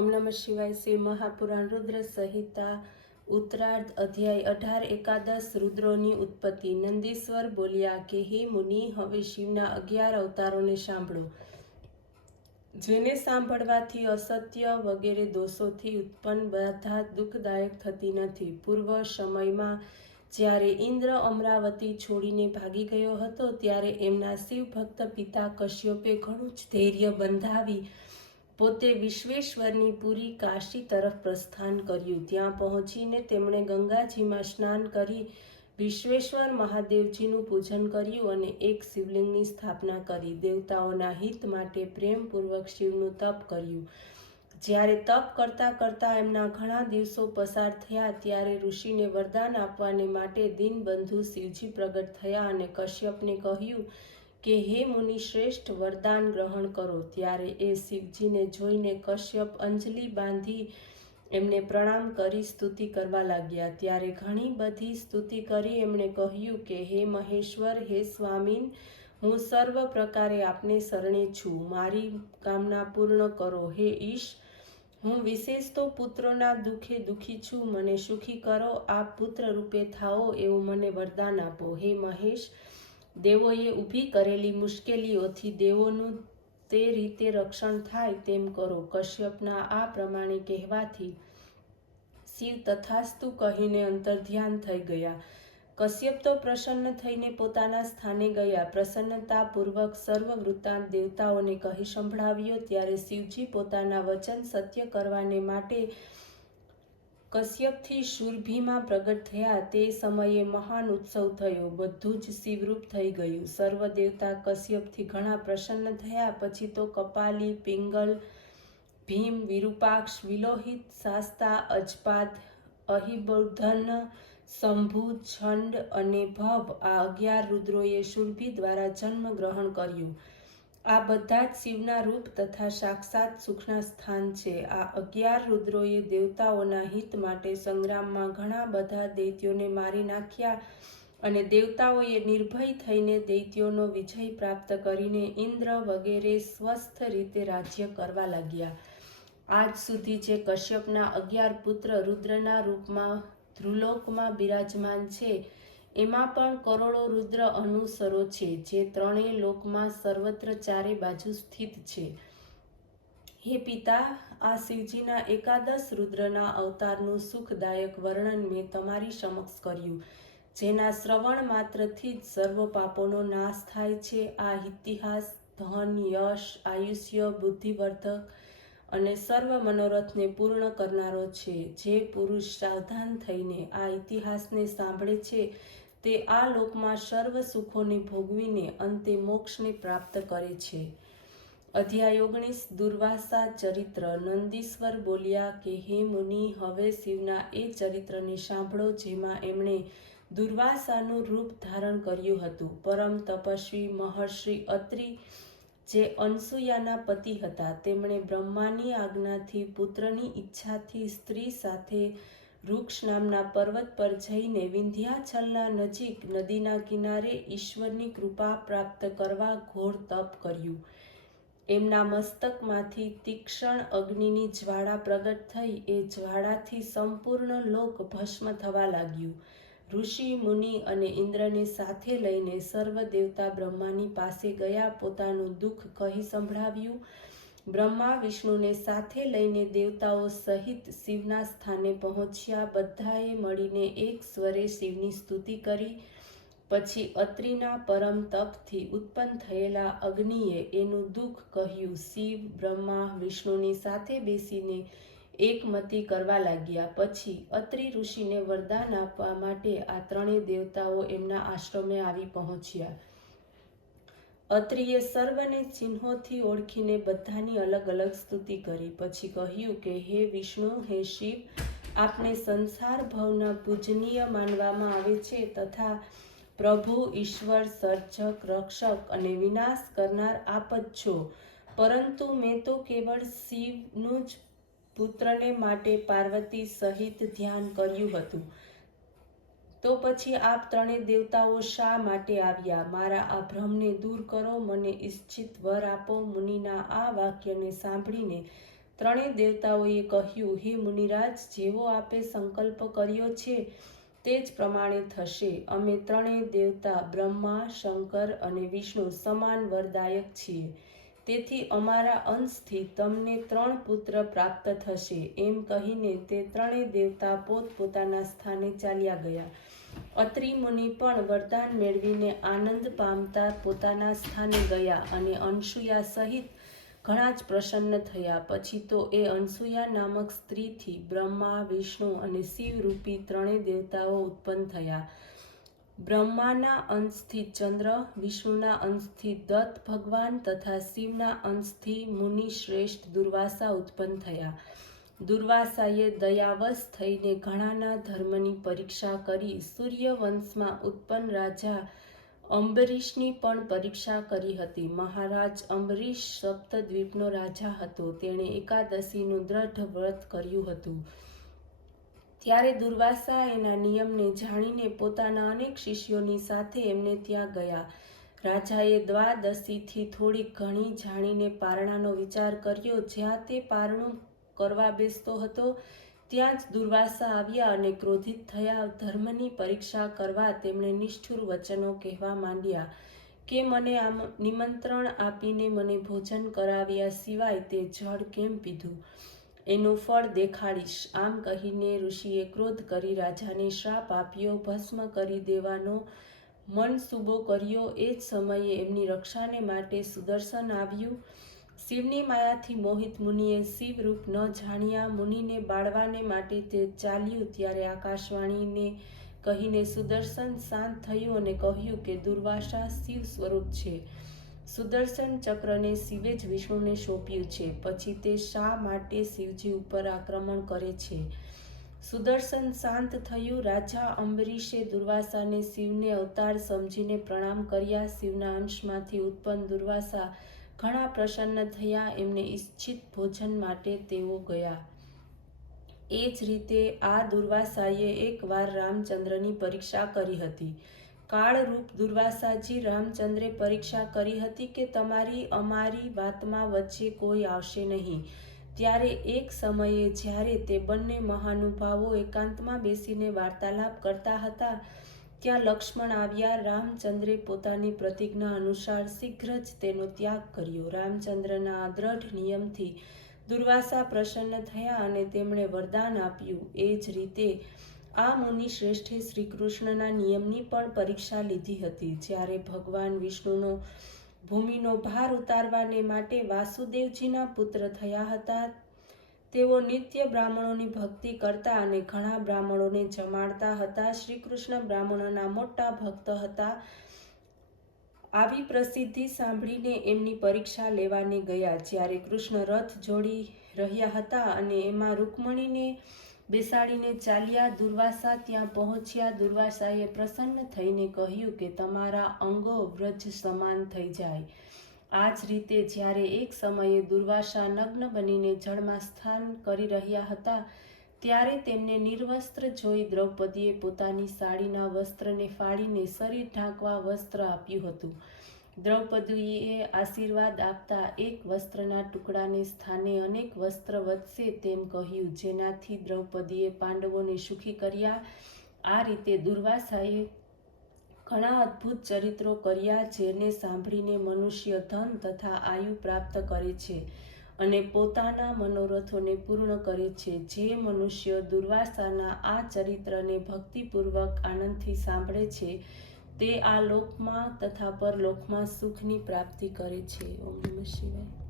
ઓમ નમઃ શિવાય। શ્રી મહાપુરાણ રુદ્ર સંહિતા ઉત્તરાર્ધ અધ્યાય 18 એકાદશ રુદ્રોની ઉત્પત્તિ। નંદીશ્વર બોલ્યા કે હે મુનિ, હવે શિવના 11 અવતારોને સાંભળો, જેને સાંભળવાથી અસત્ય વગેરે દોષોથી ઉત્પન્ન બાધા દુઃખદાયક થતી નથી। પૂર્વ સમયમાં જ્યારે ઇન્દ્ર અમરાવતી છોડીને ભાગી ગયો હતો, ત્યારે એમના શિવભક્ત પિતા કશ્યપે ઘણું જ ધૈર્ય બંધાવી પોતે વિશ્વેશ્વરની પુરી કાશી તરફ પ્રસ્થાન કર્યું। ત્યાં પહોંચીને તેમણે ગંગાજીમાં સ્નાન કરી વિશ્વેશ્વર મહાદેવજીનું પૂજન કર્યું અને એક શિવલિંગની સ્થાપના કરી। દેવતાઓના હિત માટે પ્રેમપૂર્વક શિવનું તપ કર્યું। જ્યારે તપ કરતાં કરતાં એમના ઘણા દિવસો પસાર થયા, ત્યારે ઋષિને વરદાન આપવાને માટે દીનબંધુ શિવજી પ્રગટ થયા અને કશ્યપને કહ્યું કે હે મુનિ શ્રેષ્ઠ, વરદાન ગ્રહણ કરો। ત્યારે એ શિવજીને જોઈને કશ્યપ અંજલિ બાંધી એમને પ્રણામ કરી સ્તુતિ કરવા લાગ્યા। ત્યારે ઘણી બધી સ્તુતિ કરી એમણે કહ્યું કે હે મહેશ્વર, હે સ્વામીન, હું સર્વ પ્રકારે આપને શરણે છું, મારી કામના પૂર્ણ કરો। હે ઈશ, હું વિશેષ તો પુત્રોના દુઃખે દુઃખી છું, મને સુખી કરો, આપ પુત્ર રૂપે થાઓ એવું મને વરદાન આપો। હે મહેશ, દેવોએ ઊભી કરેલી મુશ્કેલીઓથી દેવોનું તે રીતે રક્ષણ થાય તેમ કરો। કશ્યપના આ પ્રમાણે કહેવાથી શિવ તથાસ્તુ કહીને અંતર્ધ્યાન થઈ ગયા। કશ્યપ તો પ્રસન્ન થઈને પોતાના સ્થાને ગયા। પ્રસન્નતાપૂર્વક સર્વ વૃત્તાંત દેવતાઓને કહી સંભળાવ્યો। ત્યારે શિવજી પોતાના વચન સત્ય કરવાને માટે કશ્યપથી શુરભીમાં પ્રગટ થયા। તે સમયે મહાન ઉત્સવ થયો, બધું જ શિવરૂપ થઈ ગયું। સર્વ દેવતા કશ્યપથી ઘણા પ્રસન્ન થયા। પછી તો કપાલી, પિંગલ, ભીમ, વિરૂપાક્ષ, વિલોહિત, શાસ્તા, અજપાદ, અહિબુધન, શંભુ, છંડ અને ભવ આ 11 રુદ્રોએ શુરભી દ્વારા જન્મ ગ્રહણ કર્યું। આ બધા જ શિવના રૂપ તથા સાક્ષાત સુખના સ્થાન છે। આ 11 રુદ્રોએ દેવતાઓના હિત માટે સંગ્રામમાં ઘણા બધા દૈત્યોને મારી નાખ્યા અને દેવતાઓએ નિર્ભય થઈને દૈત્યોનો વિજય પ્રાપ્ત કરીને ઇન્દ્ર વગેરે સ્વસ્થ રીતે રાજ્ય કરવા લાગ્યા। આજ સુધી જે કશ્યપના 11 પુત્ર રુદ્રના રૂપમાં ધ્રુલોકમાં બિરાજમાન છે, એમાં પણ કરોડો રુદ્ર અનુસરો છે, જે ત્રણેય લોકમાં સર્વત્ર ચારે બાજુ સ્થિત છે। હે પિતા, આ શિવજીના એકાદશ રુદ્રના અવતારનું સુખદાયક વર્ણન મેં તમારી સમક્ષ કર્યું, જેના શ્રવણ માત્રથી જ સર્વ પાપોનો નાશ થાય છે। આ ઇતિહાસ ધન, યશ, આયુષ્ય, બુદ્ધિવર્ધક અને સર્વ મનોરથને પૂર્ણ કરનારો છે। જે પુરુષ સાવધાન થઈને આ ઇતિહાસને સાંભળે છે, તે આ લોકમાં સર્વ સુખોને ભોગવીને અંતે મોક્ષને પ્રાપ્ત કરે છે। અધ્યાય 19 દુર્વાસા ચરિત્ર। નંદીશ્વર બોલ્યા કે હે મુનિ, હવે શિવના એ ચરિત્રને સાંભળો, જેમાં એમણે દુર્વાસાનું રૂપ ધારણ કર્યું હતું। પરમ તપસ્વી મહર્ષિ અત્રિ, જે અનસૂયાના પતિ હતા, તેમણે બ્રહ્માની આજ્ઞાથી પુત્રની ઈચ્છાથી સ્ત્રી સાથે વૃક્ષ નામના પર્વત પર જઈને વિંધ્યાચલના નજીક નદીના કિનારે ઈશ્વરની કૃપા પ્રાપ્ત કરવા ઘોર તપ કર્યું। એમના મસ્તકમાંથી તીક્ષ્ણ અગ્નિની જ્વાળા પ્રગટ થઈ। એ જ્વાળાથી સંપૂર્ણ લોક ભસ્મ થવા લાગ્યું। ઋષિ, મુનિ અને ઇન્દ્રને સાથે લઈને સર્વ દેવતા બ્રહ્માની પાસે ગયા, પોતાનું દુઃખ કહી સંભળાવ્યું। બ્રહ્મા વિષ્ણુને સાથે લઈને દેવતાઓ સહિત શિવના સ્થાને પહોંચ્યા। બધાએ મળીને એક સ્વરે શિવની સ્તુતિ કરી। પછી અત્રિના પરમ તપથી ઉત્પન્ન થયેલા અગ્નિએ એનું દુઃખ કહ્યું। શિવ, બ્રહ્મા, વિષ્ણુની સાથે બેસીને એકમતી કરવા લાગ્યા। પછી અત્રિ ઋષિને વરદાન આપવા માટે આ ત્રણેય દેવતાઓ એમના આશ્રમે આવી પહોંચ્યા। અત્રિએ સર્વને ચિહ્નોથી ઓળખીને બધાની અલગ અલગ સ્તુતિ કરી। પછી કહ્યું કે હે વિષ્ણુ, હે શિવ, આપને સંસાર ભવના પૂજનીય માનવામાં આવે છે તથા પ્રભુ, ઈશ્વર, સર્જક, રક્ષક અને વિનાશ કરનાર આપ જ છો। પરંતુ મેં તો કેવળ શિવનું જ પુત્રને માટે પાર્વતી સહિત ધ્યાન કર્યું હતું, તો પછી આપ ત્રણેય દેવતાઓ શા માટે આવ્યા? મારા આ ભ્રમને દૂર કરો, મને ઈચ્છિત વર આપો। મુનિના આ વાક્યને સાંભળીને ત્રણેય દેવતાઓએ કહ્યું, હે મુનિરાજ, જેવો આપે સંકલ્પ કર્યો છે તે જ પ્રમાણે થશે. અમે ત્રણેય દેવતા બ્રહ્મા, શંકર અને વિષ્ણુ સમાન વરદાયક છીએ. તેથી અમારા અંશથી તમને 3 પુત્ર પ્રાપ્ત થશે. એમ કહીને તે ત્રણેય દેવતા પોતપોતાના સ્થાને ચાલ્યા ગયા. અત્રિ મુનિ પણ વરદાન મેળવીને આનંદ પામતા પોતાના સ્થાને ગયા અને અનસૂયા સહિત ઘણા જ પ્રસન્ન થયા. પછી તો એ અનસૂયા નામક સ્ત્રીથી બ્રહ્મા, વિષ્ણુ અને શિવ રૂપી ત્રણેય દેવતાઓ ઉત્પન્ન થયા. બ્રહ્માના અંશથી ચંદ્ર, વિષ્ણુના અંશથી દત્ત ભગવાન તથા શિવના અંશથી મુનિ શ્રેષ્ઠ દુર્વાસા ઉત્પન્ન થયા. દુર્વાસાએ દયાવશ થઈને ઘણાના ધર્મની પરીક્ષા કરી. સૂર્યવંશમાં ઉત્પન્ન રાજા અંબરીશની પણ પરીક્ષા કરી હતી. મહારાજ અંબરીશ સપ્તદ્વીપનો રાજા હતો. તેણે એકાદશીનું દ્રઢ વ્રત કર્યું હતું. ત્યારે દુર્વાસા એના નિયમને જાણીને પોતાના અનેક શિષ્યોની સાથે એમને ત્યાં ગયા. રાજાએ દ્વાદશીથી થોડીક ઘણી જાણીને પારણાનો વિચાર કર્યો. જ્યાં તે પારણું કરવા બેસતો હતો ત્યાં જ દુર્વાસા આવ્યા અને ક્રોધિત થયા. ધર્મની પરીક્ષા કરવા તેમણે નિષ્ઠુર વચનો કહેવા માંડ્યા કે મને આમ નિમંત્રણ આપીને મને ભોજન કરાવ્યા સિવાય તે જળ કેમ પીધું? એનું ફળ દેખાડીશ. આમ કહીને ઋષિએ ક્રોધ કરી રાજાને શ્રાપ આપ્યો, ભસ્મ કરી દેવાનો મનસૂબો કર્યો. એ જ સમયે એમની રક્ષાને માટે સુદર્શન આવ્યું. શિવની માયાથી મોહિત મુનિએ શિવ રૂપ ન જાણ્યા. મુનિને બાળવાને માટે તે ચાલ્યું ત્યારે આકાશવાણીને કહીને સુદર્શન શાંત થયું અને કહ્યું કે દુર્વાસા શિવ સ્વરૂપ છે. સુદર્શન ચક્રને શિવે જ વિષ્ણુને સોંપ્યું છે. પછી તે શા માટે શિવજી ઉપર આક્રમણ કરે છે? સુદર્શન શાંત થયું. રાજા અંબરીશે દુર્વાસાને શિવને અવતાર સમજીને પ્રણામ કર્યા. શિવના અંશમાંથી ઉત્પન્ન દુર્વાસા ઘણા પ્રસન્ન થયા. એમને ઈચ્છિત ભોજન માટે તેઓ ગયા. એ જ રીતે આ દુર્વાસાએ એકવાર રામચંદ્રની પરીક્ષા કરી હતી. કાળરૂપ દુર્વાસાજી રામચંદ્રે પરીક્ષા કરી હતી કે તમારી અમારી વાતમાં વચ્ચે કોઈ આવશે નહીં. ત્યારે એક સમયે જ્યારે તે બંને મહાનુભાવો એકાંતમાં બેસીને વાર્તાલાપ કરતા હતા ત્યાં લક્ષ્મણ આવ્યા. રામચંદ્રે પોતાની પ્રતિજ્ઞા અનુસાર શીઘ્ર જ તેનો ત્યાગ કર્યો. રામચંદ્રના આ દ્રઢ નિયમથી દુર્વાસા પ્રસન્ન થયા અને તેમણે વરદાન આપ્યું. એ જ રીતે આ મુનિ શ્રેષ્ઠે શ્રી કૃષ્ણના નિયમની પણ પરીક્ષા લીધી હતી. જ્યારે ભગવાન વિષ્ણુનો ભૂમિનો ભાર ઉતારવાને માટે વાસુદેવજીના પુત્ર થયા હતા. તેઓ નિત્ય બ્રાહ્મણોની ભક્તિ કરતા અને ઘણા બ્રાહ્મણોને જમાડતા હતા. શ્રી કૃષ્ણ બ્રાહ્મણોના મોટા ભક્ત હતા. આવી પ્રસિદ્ધિ સાંભળીને એમની પરીક્ષા લેવાને ગયા. જ્યારે કૃષ્ણ રથ જોડી રહ્યા હતા અને એમાં રૂકમણીને બેસાડીને ચાલ્યા. દુર્વાસા ત્યાં પહોંચ્યા. દુર્વાસાએ પ્રસન્ન થઈને કહ્યું કે તમારા અંગો વ્રજ સમાન થઈ જાય. આ જ રીતે જ્યારે એક સમયે દુર્વાસા નગ્ન બનીને જળમાં સ્નાન કરી રહ્યા હતા ત્યારે તેમને નિર્વસ્ત્ર જોઈ દ્રૌપદીએ પોતાની સાડીના વસ્ત્રને ફાડીને શરીર ઢાંકવા વસ્ત્ર આપ્યું હતું. દ્રૌપદીએ આશીર્વાદ આપતા એક વસ્ત્રના ટુકડાને સ્થાને અનેક વસ્ત્ર વધશે તેમ કહ્યું, જેનાથી દ્રૌપદીએ પાંડવોને સુખી કર્યા. આ રીતે દુર્વાસાએ ઘણા અદ્ભુત ચરિત્રો કર્યા જેને સાંભળીને મનુષ્ય ધન તથા આયુ પ્રાપ્ત કરે છે અને પોતાના મનોરથોને પૂર્ણ કરે છે. જે મનુષ્ય દુર્વાસાના આ ચરિત્રને ભક્તિપૂર્વક આનંદથી સાંભળે છે તે આ લોકમાં તથા પરલોકમાં સુખની પ્રાપ્તિ કરે છે. ઓમ નમઃ શિવાય.